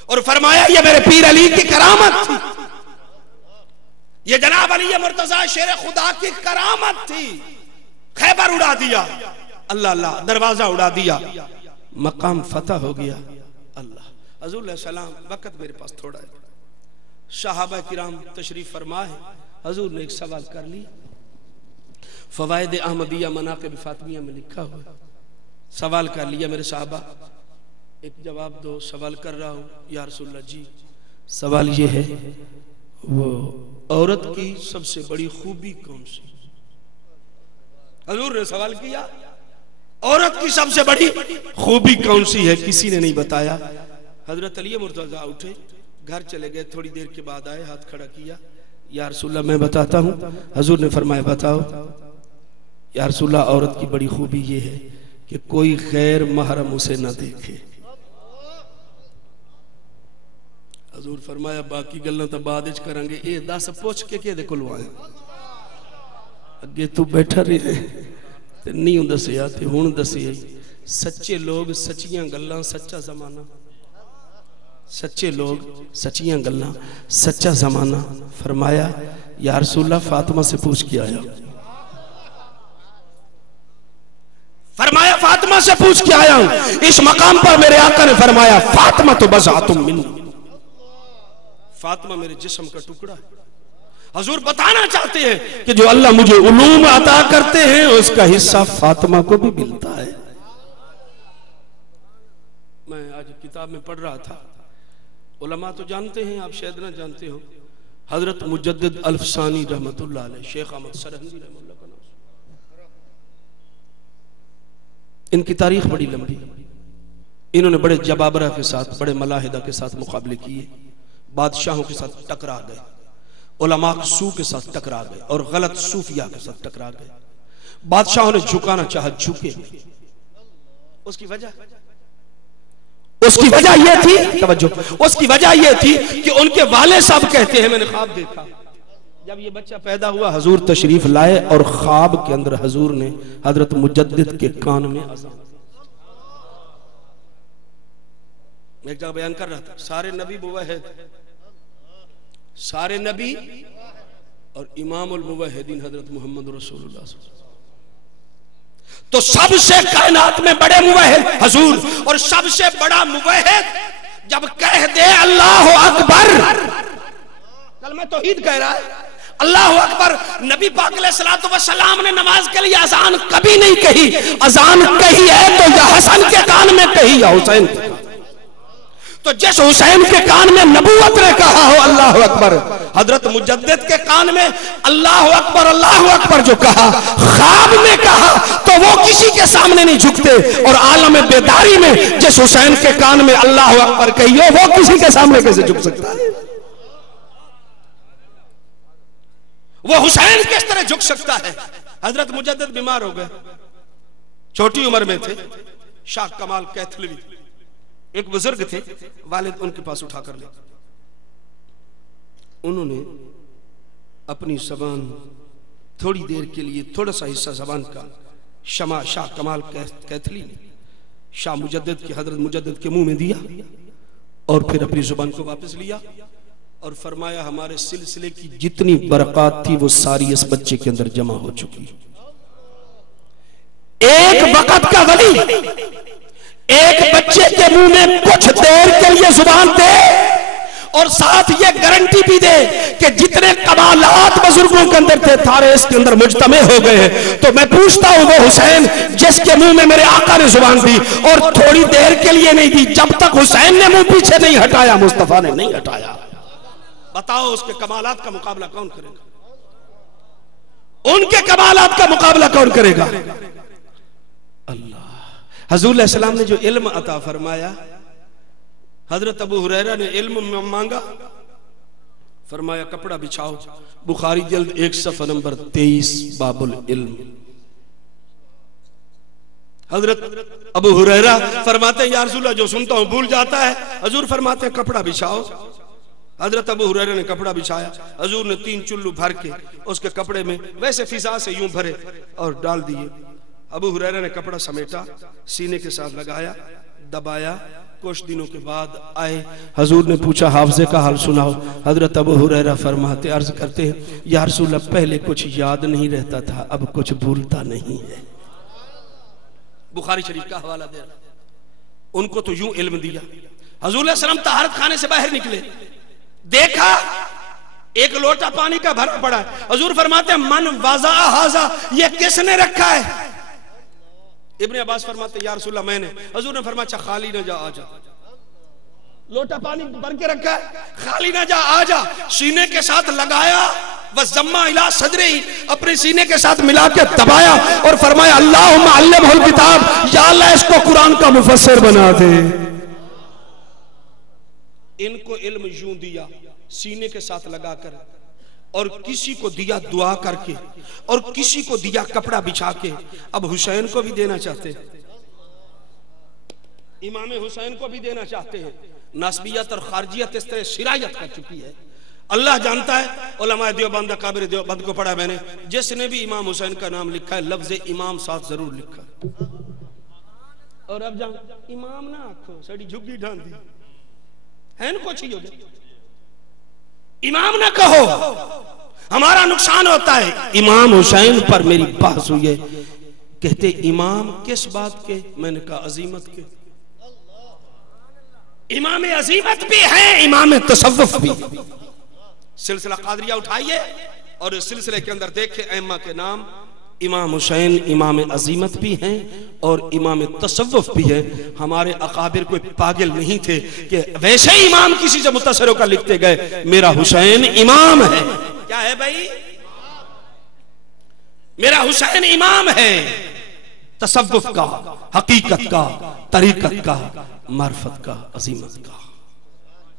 और फरमाया ये मेरे पीर अली की करामत थी, ये जनाब अली मुर्तजा शेर खुदा की करामत थी। खैबर उड़ा दिया, अल्लाह अल्लाह, दरवाजा उड़ा दिया, मकाम फतह हो गया। अल्लाह हुजूर सलाम, वक्त मेरे पास थोड़ा है, सहाबा किराम तशरीफ फरमा है। हुजूर ने एक सवाल कर लिया, फवायद अहमदिया मनाक़िब फातिमिया में लिखा हुआ, सवाल कर लिया मेरे साहबा, एक जवाब दो। सवाल कर रहा हूँ या रसूलल्लाह जी, सवाल ये है वो औरत की सबसे बड़ी खूबी कौन सी? हुजूर ने सवाल किया औरत की सबसे बड़ी खूबी कौन सी है? किसी ने नहीं बताया। हजरत अली मुर्तजा उठे, घर चले गए, थोड़ी देर के बाद आए, हाथ खड़ा किया, या रसूलल्लाह मैं बताता हूँ। हुजूर ने फरमाया बताओ। या रसूलल्लाह औरत की बड़ी खूबी ये है कि कोई गैर महरम उसे न देखे। हजूर फरमाया बाकी गल्लां तो बाद विच करांगे, ये दस पुछ के किहदे कोलों आए? अगे तू बैठा रहे ते नहीं दसिया ते हुण दसिया। सच्चे लोग, सच्चियां गल्लां, सच्चा जमाना। सच्चे लोग, सच्चियां गल्लां, सच्चा जमाना। फरमाया या रसूलल्लाह फातिमा से पूछ के आया। फरमाया फातिमा से पूछ के आया हूं। इस मकाम पर मेरे आका ने फरमाया फातिमा तो बज़अतुम मिन्नी, फातिमा मेरे जिस्म का टुकड़ा है। हजूर बताना चाहते हैं कि जो अल्लाह मुझे उलूम अता करते हैं उसका हिस्सा फातिमा को भी मिलता है। मैं आज किताब में पढ़ रहा था, उलमा तो जानते हैं, आप शायद ना जानते हो, हजरत मुजद्दिद अल्फसानी रहमतुल्लाह अलैह, शेख अहमद सरहंदी रहमतुल्लाह का नाम। इनकी तारीख बड़ी लंबी। इन्होंने बड़े जबाबरा के साथ, बड़े मलाहिदा के साथ मुकाबले किए, बादशाहों के साथ टकरा गए, उलमा सू के साथ टकरा गए और गलत सूफिया के साथ टकरा गए। बादशाहों ने झुकाना चाहा, झुके। उसकी वजह यह थी, तवज्जो, उसकी वजह यह थी कि उनके वाले साहब कहते हैं मैंने ख्वाब देखा, जब ये बच्चा पैदा हुआ हजूर तशरीफ लाए और ख्वाब के अंदर हजूर ने हजरत मुजद्दिद के कान में अज़ान। मैं एक जगह बयान कर रहा था, सारे नबी मुवहिद, सारे नबी और इमामुल मुवहिदीन हजरत मोहम्मद रसूलुल्लाह, तो सबसे कायनात में बड़े मुवहिद हजूर, और सबसे बड़ा मुवहिद जब कह दे अल्लाह अकबर, कलमा तौहीद कह रहा है, अल्लाह अकबर। नबी पाक अलैहिस्सलातु वस्सलाम ने नमाज के लिए अजान कभी नहीं कही। अजान कही है तो या हसन के कान में कही या हुसैन के, तो जिस हुसैन के कान में नबूवत ने कहा हो अल्लाह अकबर, हजरत मुजद्दिद के कान में अल्लाह अकबर जो कहा, ख्वाब में कहा, तो वो किसी के सामने नहीं झुकते। और आलम बेदारी में जिस हुसैन के कान में अल्लाह अकबर कही हो, वो किसी के सामने कैसे झुक सकता है? वो हुसैन किस तरह झुक सकता है? हजरत मुजद्दिद बीमार हो गए, छोटी उम्र में थे। शाह कमाल कैथलवी एक बुजुर्ग थे, वालिद उनके पास उठा कर ले, उन्होंने अपनी जबान थोड़ी देर के लिए, थोड़ा सा हिस्सा जबान का शमा शाह कमाल कैथली ने शाह मुजद्दिद के, हजरत मुजद्दिद के मुंह में दिया और फिर अपनी जुबान को वापस लिया और फरमाया हमारे सिलसिले की जितनी बरकत थी वो सारी इस बच्चे के अंदर जमा हो चुकी। एक वक्त का वली एक बच्चे के मुंह में कुछ देर के लिए जुबान दे और साथ ये गारंटी भी दे कि जितने कमालात बुजुर्गों के अंदर थे सारे इसके अंदर मुजतमे हो गए हैं। तो मैं पूछता हूं वो हुसैन जिसके मुंह में मेरे आका ने जुबान दी और थोड़ी देर के लिए नहीं दी, जब तक हुसैन ने मुंह पीछे नहीं हटाया, मुस्तफा ने नहीं हटाया, बताओ उसके कमालात का मुकाबला कौन करेगा? उनके कमालात का मुकाबला कौन करेगा? अल्लाह। हजूर सलाम ने जो इल्म अता फरमाया, हजरत अबू हुरैरा ने इल्म मांगा, फरमाया कपड़ा बिछाओ। बुखारी जल्द 1 सफ़ा नंबर 23 बाबुल इल्म। हजरत अबू हुरैरा फरमाते या रसूलल्लाह जो सुनता हूं भूल जाता है। हजूर फरमाते कपड़ा बिछाओ। हजरत अबू हुरैरा ने कपड़ा बिछाया। हजूर ने 3 चुल्लू भर के उसके कपड़े में वैसे फिजा से यूं भरे और डाल दिए। अबू हुरैरा ने कपड़ा समेटा, सीने के साथ लगाया, दबाया। कुछ दिनों के बाद आए, हजूर ने पूछा हाफजे का हाल सुनाओ। हजरत अबू हुरैरा फरमाते अर्ज करते हैं या रसूलल्लाह पहले कुछ याद नहीं रहता था, अब कुछ भूलता नहीं है। बुखारी शरीफ का हवाला दे रहा। उनको तो यूं इल्म दिया। हजूर सल्लम तहारत खाने से बाहर निकले, देखा एक लोटा पानी का भरा पड़ा है। हजूर फरमाते हैं मन वाजा हाजा, ये किसने रखा है? इब्ने अब्बास फरमाते या रसूलल्लाह मैंने। हजूर ने फरमाया अच्छा खाली ना जा, आजा। लोटा पानी भर के रखा है, खाली ना जा, आजा। सीने के साथ लगाया, बस जम्मा इला सदरे, अपने सीने के साथ मिला के दबाया और फरमाया अल्लाहुम्मा अल्लिमहुल किताब, या अल्लाह इसको कुरान का मुफस्सिर बना दे। इनको इल्म यूं दिया सीने के साथ लगाकर, और किसी को दिया दुआ करके, और किसी को दिया कपड़ा बिछा के। अब हुसैन को भी देना चाहते हैं, इमाम हुसैन को भी देना चाहते हैं। नस्बियत और खारजियत इस तरह शिरायत कर चुकी है। अल्लाह जानता है। उलमा देवबंद काबिर देवबंद को पढ़ा मैंने, जिसने भी इमाम हुसैन का नाम लिखा है लफ्ज इमाम साथ जरूर लिखा। और अब जाओ इमाम ना आखो, साड़ी झुग्गी ढांदी है न कुछ ही हो जाए। इमाम ना कहो, हमारा नुकसान होता है। इमाम हुसैन पर मेरी बहस हुई है, कहते इमाम किस बात के? मैंने कहा अजीमत के। इमाम अजीमत भी है, इमाम तसव्वुफ भी। सिलसिला कादरिया उठाइए और इस सिलसिले के अंदर देखे अइम्मा के नाम। इमाम हुसैन इमाम अजीमत भी हैं और इमाम तसव्वुफ भी है। हमारे अकाबिर कोई पागल नहीं थे कि वैसे ही इमाम किसी से मुत्तसर होकर लिखते गए मेरा हुसैन इमाम है। क्या है भाई? मेरा हुसैन इमाम है, तसव्वुफ का, हकीकत का, तरीकत का, मार्फत का, अजीमत का।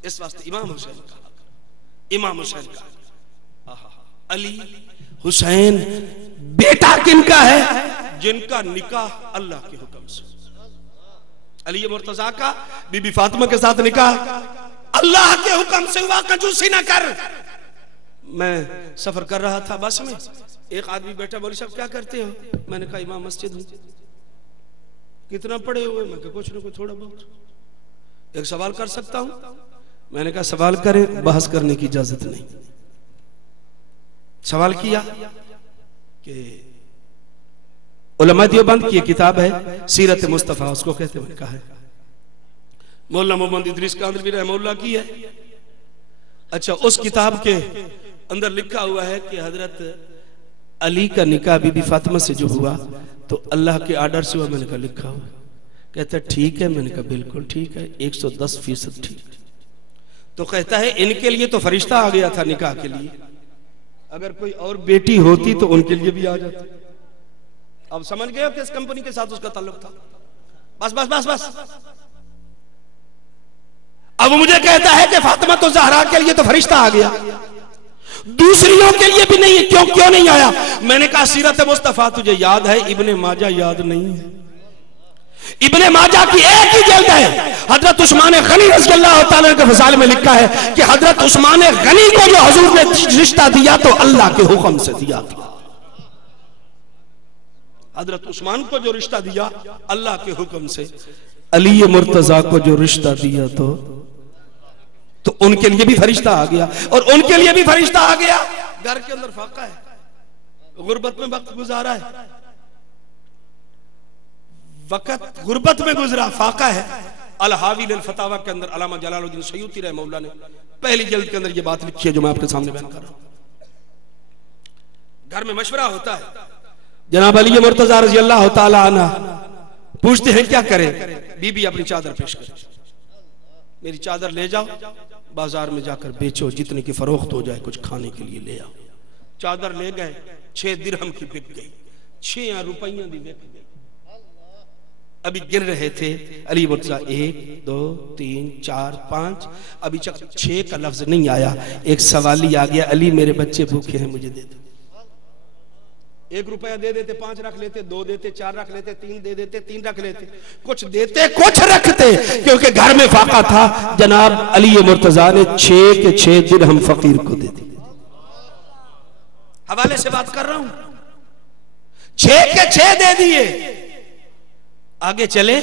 इस वास्ते इमाम हुसैन का, इमाम हुसैन का। अली हुसैन बेटा किनका है? जिनका निकाह अल्लाह के हुक्म से। अली मुर्तजा का बीबी फातिमा के साथ निकाह अल्लाह के हुक्म से हुआ। कंजूसी ना कर। मैं सफर कर रहा था बस में, एक आदमी बैठा, बोली साहब क्या करते हो? मैंने कहा इमाम मस्जिद हूं। कितना पढ़े हुए? मैं कहा कुछ ना कुछ थोड़ा बहुत। एक सवाल कर सकता हूं? मैंने कहा सवाल करें, बहस करने की इजाजत नहीं। सवाल किया कि उलमा देवबंद की किताब है सीरत मुस्तफा, उसको कहते हैं। कहा है मौलाना मोहम्मद इदरीस कांदलवी रहमतुल्लाह की है। अच्छा, उस किताब के अंदर लिखा हुआ है कि हजरत अली का निकाह बीबी फातिमा से जो हुआ तो अल्लाह के आर्डर से हुआ। मैंने कहा लिखा हुआ। कहता ठीक है। मैंने कहा बिल्कुल ठीक है, 110% ठीक। तो कहता है इनके लिए तो फरिश्ता आ गया था निकाह के लिए, अगर कोई और बेटी होती तो उनके लिए भी आ जाती। अब समझ गए हो किस कंपनी के साथ उसका ताल्लुक था? बस बस बस बस। अब मुझे कहता है कि फातिमा तो ज़हरा के लिए तो फरिश्ता आ गया, दूसरियों के लिए भी नहीं है। क्यों नहीं आया? मैंने कहा सीरत मुस्तफा तुझे याद है, इब्ने माजा याद नहीं है? इब्ने माजा की एक ही जल्द है। हजरत उस्मान गनी रज़ियल्लाहु ताला के फज़ाइल में लिखा है कि हजरत उस्मान गनी को जो हुजूर ने रिश्ता दिया तो अल्लाह के हुक्म से दिया था। हजरत उस्मान को जो रिश्ता दिया अल्लाह के हुक्म से, अली मुर्तजा को जो रिश्ता दिया तो उनके लिए भी फरिश्ता आ गया और उनके लिए भी फरिश्ता आ गया। घर के अंदर फाका है, गुर्बत में वक्त गुजारा है, वक्त गुर्बत में गुजरा, फाका है। अल-हावी लिल-फतावा के अंदर अल्लामा जलालुद्दीन सयूती रहमतुल्लाह ने पहली जल्द के अंदर ये बात लिखी है जो मैं आपके सामने बयान कर रहा हूं। घर में मशवरा होता है, जनाब अली मुर्तजा रज़ियल्लाहु ताला अन्हा पूछते हैं क्या करें? बीबी अपनी चादर पेश करे, मेरी चादर ले जाओ, बाजार में जाकर बेचो, जितने की फरोख्त हो जाए कुछ खाने के लिए ले आओ। चादर ले गए, 6 दिरहम की बिक गई, 6 रुपया दी बिक गई। अभी गिन रहे थे अली मुर्तजा 1 2 3 4 5, अभी 6 का लफ्ज नहीं आया, एक सवाली आ गया, अली मेरे बच्चे भूखे हैं मुझे दे दो। 1 रुपया दे देते, 5 रख लेते, 2 देते, 4 रख लेते, 3 दे देते, 3 रख लेते, कुछ देते कुछ रखते, क्योंकि घर में फाका था। जनाब अली मुर्तजा ने 6 के 6 दिरहम फकीर को दे दिए। हवाले से बात कर रहा हूं, 6 के 6 दे दिए। आगे चले,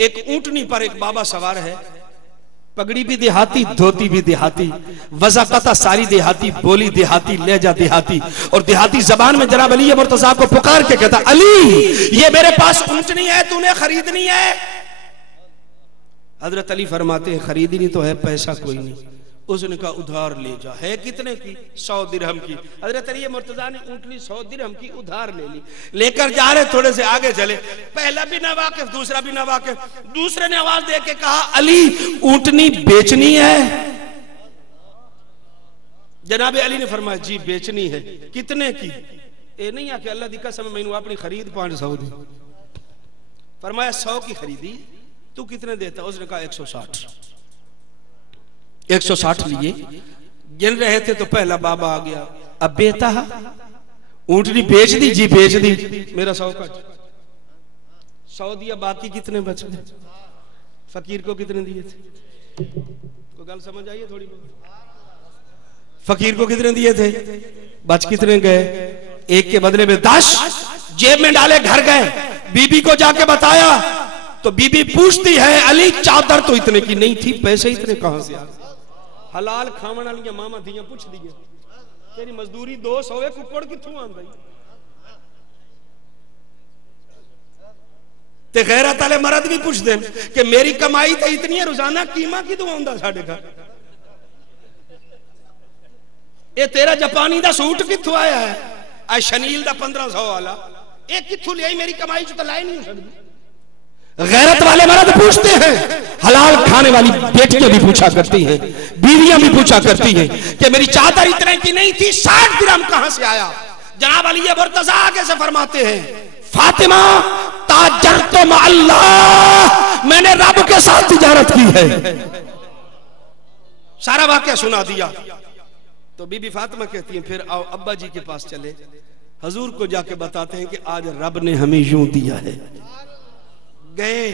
एक ऊंटनी पर एक बाबा सवार है, पगड़ी भी देहाती, धोती भी देहाती, वज़ाक़ता सारी देहाती, बोली देहाती, लहजा देहाती, और देहाती जबान में जनाब अली मुर्तजा को पुकार के कहता अली ये मेरे पास ऊंटनी है, तूने खरीदनी है? हजरत अली फरमाते हैं खरीदनी तो है, पैसा कोई नहीं। उसने कहा उधार ले जा। है कितने की? 100 दिरहम की। हजरत अली मुर्तजा ने ऊंटनी 100 दिरहम की उधार ले ली, लेकर जा रहे, थोड़े से आगे चले, पहला भी ना वाकिफ, दूसरा भी ना वाकिफ, दूसरे ने आवाज दे के कहा अली ऊंटनी बेचनी है? जनाब अली ने फरमाया जी बेचनी है। कितने की? ए नहीं आके अल्लाह दी कसम मैनू अपनी खरीद 500 दी। फरमाया 100 की खरीदी, तू कितने देता? उसने कहा 160। 160 लिए, गिन रहे थे तो पहला बाबा आ गया, अब बेटा ऊंटनी बेच दी? जी बेच दी। मेरा 100 का 100 दिया, बाकी कितने बच गए? फकीर को कितने दिए थे? को गल समझ आई है थोड़ी बहुत? फकीर को कितने दिए थे? बच कितने गए? 1 के बदले में 10 जेब में डाले, घर गए, बीबी को जाके बताया, तो बीबी पूछती है अली चादर तो इतने की नहीं थी, पैसे इतने कहां से आ? हलाल खावन वाली मामा धियां पूछ दी तेरी मजदूरी 200 है, कुकड़ किथों आंदा? ते गैरत वाले मर्द भी पूछते हैं कि मेरी कमाई तो इतनी है, रोजाना कीमा किथों आंदा साडे घर? ये तेरा जापानी दा सूट किथों आया है? आ शनील दा 1500 वाला ये किथों लिया? मेरी कमाई तो लाई नहीं सकती। गैरत वाले मर्द पूछते हैं, हलाल खाने वाली बेटियां भी पूछा करती हैं, बीवियां भी पूछा करती हैं कि मेरी चादर इतने की नहीं थी, 60 दिरहम कहां से आया? जनाब अली मुर्तजा आगे से फरमाते हैं, फातिमा ताजरतु मा अल्लाह, मैंने रब के साथ तिजारत की है। सारा वाकया सुना दिया। तो बीबी फातिमा कहती है फिर आओ अब्बा जी के पास चले, हजूर को जाके बताते हैं कि आज रब ने हमें यूं दिया है। गए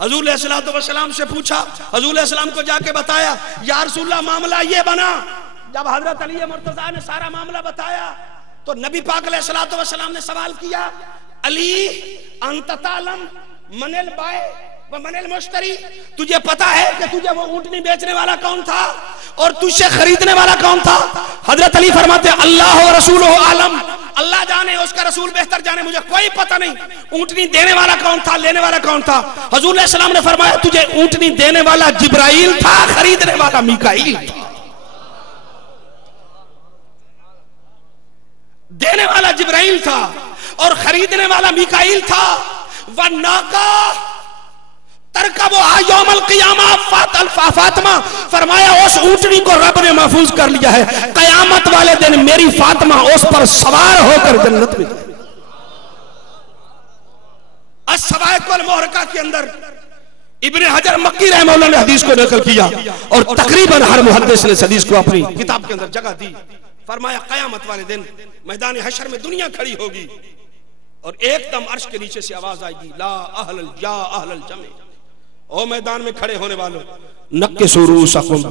हजूर अलैहिस्सलातु वस्सलाम से पूछा, हजूर अलैहिस्सलाम को जाके बताया, या रसूलल्लाह मामला ये बना। जब हजरत अली मुर्तजा ने सारा मामला बताया तो नबी पाक अलैहिस्सलातु वस्सलाम ने सवाल किया, अली अंत तालम मनल बाय व मनल मुश्तरी, तुझे पता है कि तुझे वो ऊंटनी बेचने वाला कौन था और तुझसे खरीदने वाला कौन था? हजरत अली फरमाते अल्लाह व रसूलुहु आलम, अल्लाह जाने उसका रसूल बेहतर जाने, मुझे कोई पता नहीं। ऊंटनी देने वाला कौन था, लेने वाला कौन था? हजूर अलैहिस्सलाम ने फरमाया तुझे ऊंटनी देने वाला जिब्राइल था, खरीदने वाला मीकाईल था। देने वाला जिब्राइल था और खरीदने वाला मीकाईल था। वन्नाका तरकबो यौमल क़ियामा फातिमा, फरमाया उस ऊंटनी को रब ने महफूज कर लिया है, कयामत वाले दिन मेरी फातिमा उस पर सवार होकर जन्नत में जाए। अस्सवाइकुल मुहरका के अंदर इब्ने हजर मक्की रहमतुल्लाह ने हदीस को नकल किया और तकरीबन हर मुहद्दिस ने हदीस को अपनी किताब के अंदर जगह दी। फरमाया कयामत वाले दिन मैदान हशर में दुनिया खड़ी होगी और एकदम अर्श के नीचे से आवाज आएगी, ला अहलल या अहलल जमे, ओ मैदान में खड़े होने वालों, नक्किसू रूसकुम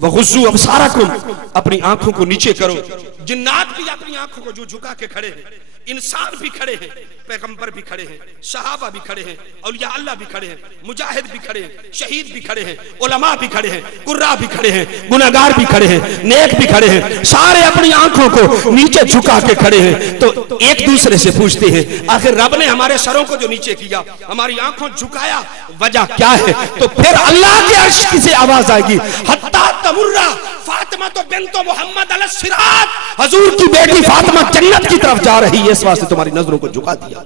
व गुस्सू अबसारकुम, अपनी आंखों को नीचे करो। जिन्नात भी अपनी आंखों को जो झुका के खड़े हैं, इंसान भी खड़े हैं, पैगंबर भी खड़े हैं, सहाबा भी खड़े हैं, औलिया अल्लाह भी खड़े हैं, मुजाहिद भी खड़े हैं, शहीद भी खड़े हैं, उलमा भी खड़े हैं, कुर्रा भी खड़े हैं, गुनाहगार भी खड़े हैं, नेक भी खड़े हैं, सारे अपनी आंखों को नीचे झुका के खड़े हैं। तो एक दूसरे से पूछते हैं, आखिर रब ने हमारे सरों को जो नीचे किया, हमारी आंखों झुकाया, वजह क्या है? तो फिर अल्लाह के अर्श की से आवाज आएगी, हत्ता तमुर्रा फातिमा तो बिन्तो मोहम्मद अल सिरात, हजूर की बेटी फातिमा जन्नत की तरफ जा रही है, इस वास्ते तुम्हारी नजरों को झुका दिया।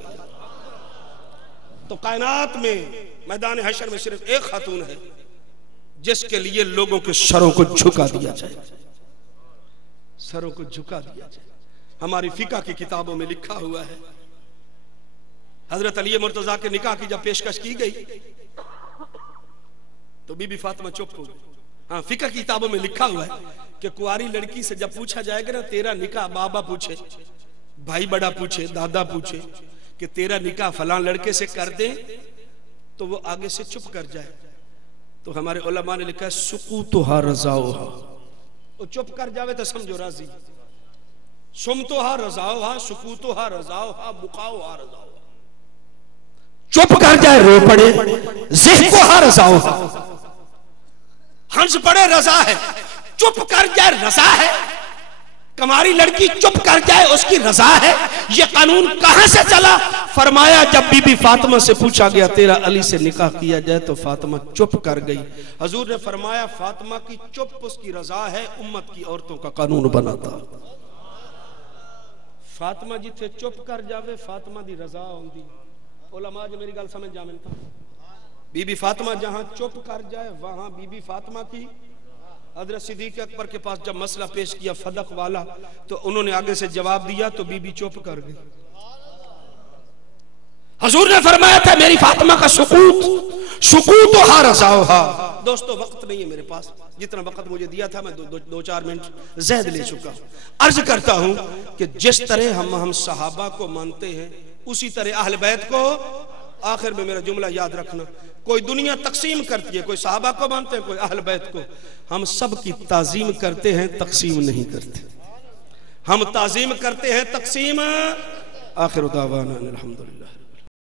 तो कायनात में मैदान हशर में सिर्फ एक खातून है जिसके लिए लोगों के सरों को झुका दिया जाए, सरों को झुका दिया जाए। हमारी फिका की किताबों में लिखा हुआ है, हजरत अली मुर्तजा के निकाह की जब पेशकश की गई तो बीबी फातिमा चुप हो गई। हाँ, फिका की किताबों में लिखा हुआ है कि कुंवारी लड़की से जब पूछा जाएगा ना तेरा निकाह, बाबा पूछे, भाई बड़ा पूछे, दादा पूछे कि तेरा निकाह फलां लड़के से कर दे, तो वो आगे से चुप कर जाए। तो हमारे उलमा ने लिखा है सुकूतुहा रज़ाउहा, वो चुप कर जावे तो समझो राजी। सुमतुहा रज़ाउहा, सुकूतुहा रज़ाउहा, बुकाउहा रज़ाउहा, चुप कर जाए रो पड़े, ज़िह्कुहा रज़ाउहा, हंस पड़े रजा है, चुप कर जाए रजा है। कमारी लड़की चुप कर जाए उसकी रजा है। ये कानून कहां से चला? फरमाया जब बीबी फातिमा से पूछा गया तेरा अली से निकाह किया जाए तो फातिमा चुप कर गई। हजूर ने फरमाया फातिमा की चुप उसकी रजा है, उम्मत की औरतों का कानून बनाता। फातिमा जिथे चुप कर जावे फातिमा दी रजा होंदी। उलमा जो मेरी गल समझ जावे, बीबी फातिमा जहां चुप कर जाए वहां बीबी फातिमा की। हजरत सिद्दीक अकबर के पास जब मसला पेश किया फदक वाला, तो उन्होंने आगे से जवाब दिया तो बीबी चुप कर गई। हजूर ने फरमाया था मेरी फातिमा का सुकूत हा रज़ाउहा। दोस्तों वक्त नहीं है मेरे पास, जितना वक्त मुझे दिया था मैं दो चार मिनट ज़्यादा ले चुका हूं। अर्ज करता हूं कि जिस तरह हम सहाबा को मानते हैं उसी तरह अहले बैत को। आखिर में मेरा जुमला याद रखना, कोई दुनिया तकसीम करती है, कोई सहाबा को मानते हैं, कोई अहले बैत को। हम सब की ताजीम करते हैं, तकसीम नहीं करते। हम ताजीम करते हैं, तकसीम। आखिर दावाना अल्हम्दुलिल्लाह।